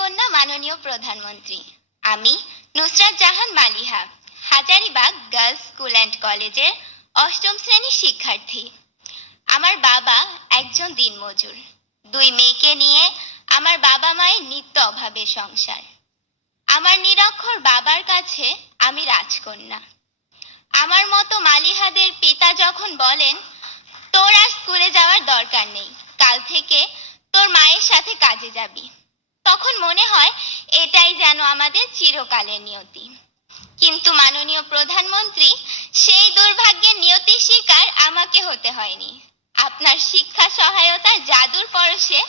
কন্যা মাননীয় প্রধানমন্ত্রী। আমি Nusrat Jahan Maliha, Hazaribagh girls school and কলেজের অষ্টম শ্রেণীর শিক্ষার্থী। আমার বাবা একজন দিনমজুর। 2 মেয়েকে নিয়ে আমার বাবা মায়ের নিত্য অভাবের সংসার। আমার নিরক্ষর বাবার কাছে আমি রাজকন্যা। আমার মতো মালিহাদের পিতা যখন বলেন, তোর আর স্কুলে যাওয়ার দরকার নেই, কাল থেকে তোর মায়ের সাথে কাজে যাবি, তখন মনে হয় এটাই যেন আমাদের চিরকালের নিয়তি। কিন্তু মাননীয় প্রধানমন্ত্রী, সেই দুর্ভাগ্যের নিয়তির শিকার আমাকে হতে হয়নি। আপনার শিক্ষা সহায়তার জাদুর পরশে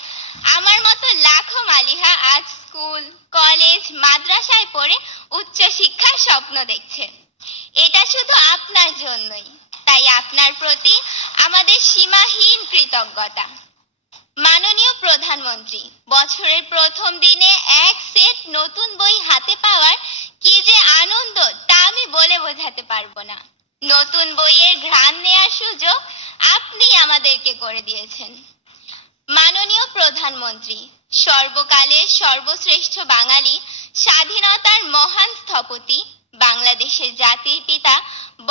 আমার মতো লাখো মালিহা আজ স্কুল, কলেজ, মাদ্রাসায় পড়ে উচ্চ শিক্ষার স্বপ্ন দেখছে। এটা শুধু আপনার জন্যই, তাই আপনার প্রতি আমাদের সীমাহীন কৃতজ্ঞতা। মাননীয় প্রধানমন্ত্রী, বছরের প্রথম দিনে এক সেট নতুন বই হাতে পাওয়ার কি যে আনন্দ তা আমি বলে বোঝাতে পারবো না। নতুন বইয়ের ঘ্রাণ নেওয়ার সুযোগ আপনি আমাদেরকে করে দিয়েছেন। মাননীয় প্রধানমন্ত্রী, সর্বকালের সর্বশ্রেষ্ঠ বাঙালি, স্বাধীনতার মহান স্থপতি, বাংলাদেশের জাতির পিতা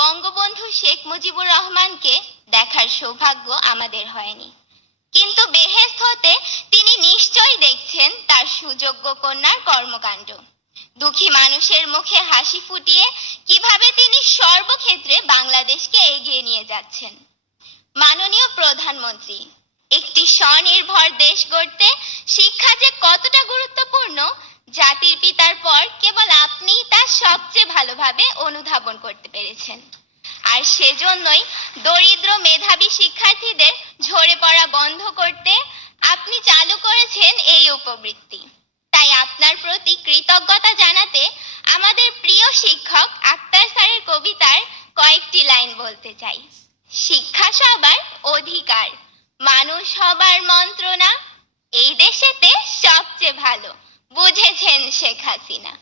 বঙ্গবন্ধু শেখ মুজিবুর রহমানকে দেখার সৌভাগ্য আমাদের হয়নি, কিন্তু বেহেশত হতে তিনি নিশ্চয়ই দেখছেন তার সুযোগ্য কন্যার কর্মকাণ্ড। দুঃখী মানুষের মুখে হাসি ফুটিয়ে কিভাবে তিনি সর্বক্ষেত্রে বাংলাদেশকে এগিয়ে নিয়ে যাচ্ছেন। মাননীয় প্রধানমন্ত্রী, একটি স্বনির্ভর দেশ গড়তে শিক্ষা যে কতটা গুরুত্বপূর্ণ, জাতির পিতার পর কেবল আপনিই তা সবচেয়ে ভালোভাবে অনুধাবন করতে পেরেছেন। আর সেজন্যই দরিদ্র মেধাবী শিক্ষার্থীদের ঝরে পড়া বন্ধ করতে আপনি চালু করেছেন এই উপবৃত্তি। তাই আপনার প্রতি কৃতজ্ঞতা জানাতে আমাদের প্রিয় শিক্ষক আক্তার স্যারের কবিতার কয়েকটি লাইন বলতে চাই। শিক্ষা সবার অধিকার, মানুষ হবার মন্ত্রণা, এই দেশেতে সবচেয়ে ভালো বুঝেছেন শেখ হাসিনা।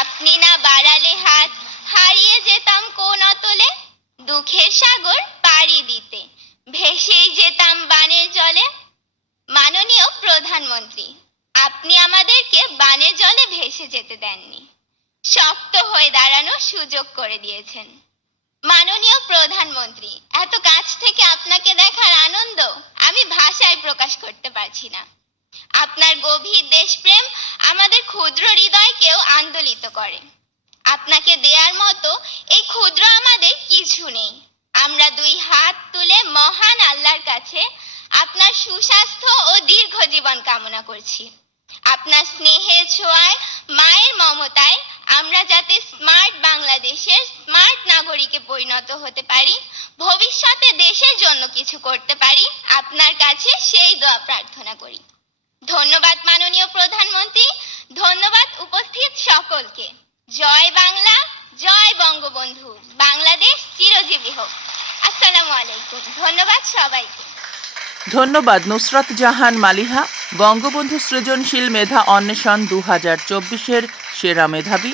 আপনি না বাড়ালে হাত, হারিয়ে যেতাম কোন অতলে, দুঃখের সাগর পাড়ি দিতে ভেসেই যেতাম বানের জলে। মাননীয় প্রধানমন্ত্রী, আপনি আমাদেরকে বানের জলে ভেসে যেতে দেননি, শক্ত হয়ে দাঁড়ানোর সুযোগ করে দিয়েছেন। মাননীয় প্রধানমন্ত্রী, এত কাছ থেকে আপনাকে দেখার আনন্দ আমি ভাষায় প্রকাশ করতে পারছি না। আপনার গভীর দেশপ্রেম আমাদের ক্ষুদ্র হৃদয়কেও আন্দোলিত করে। আপনাকে দেওয়ার মতো এই ক্ষুদ্র আমাদের কিছু নেই। আমরা 2 হাত তুলে মহান আল্লাহর কাছে আপনার সুস্বাস্থ্য ও দীর্ঘ জীবন কামনা করছি। আপনার স্নেহের ছোঁয়ায়, মায়ের মমতায় আমরা যাতে স্মার্ট বাংলাদেশের স্মার্ট নাগরিকে পরিণত হতে পারি, ভবিষ্যতে দেশের জন্য কিছু করতে পারি, আপনার কাছে সেই দোয়া প্রার্থনা করি। ধন্যবাদ মাননীয় প্রধানমন্ত্রী, ধন্যবাদ উপস্থিত সকলকে। জয় বাংলা, জয় বঙ্গবন্ধু, বাংলাদেশ চিরজীবী হোক। আসসালামু আলাইকুম। ধন্যবাদ সবাইকে। ধন্যবাদ নুসরাত জাহান মালিহা, বঙ্গবন্ধু সৃজনশীল মেধা অন্বেষণ 2024-এর সেরা মেধাবী।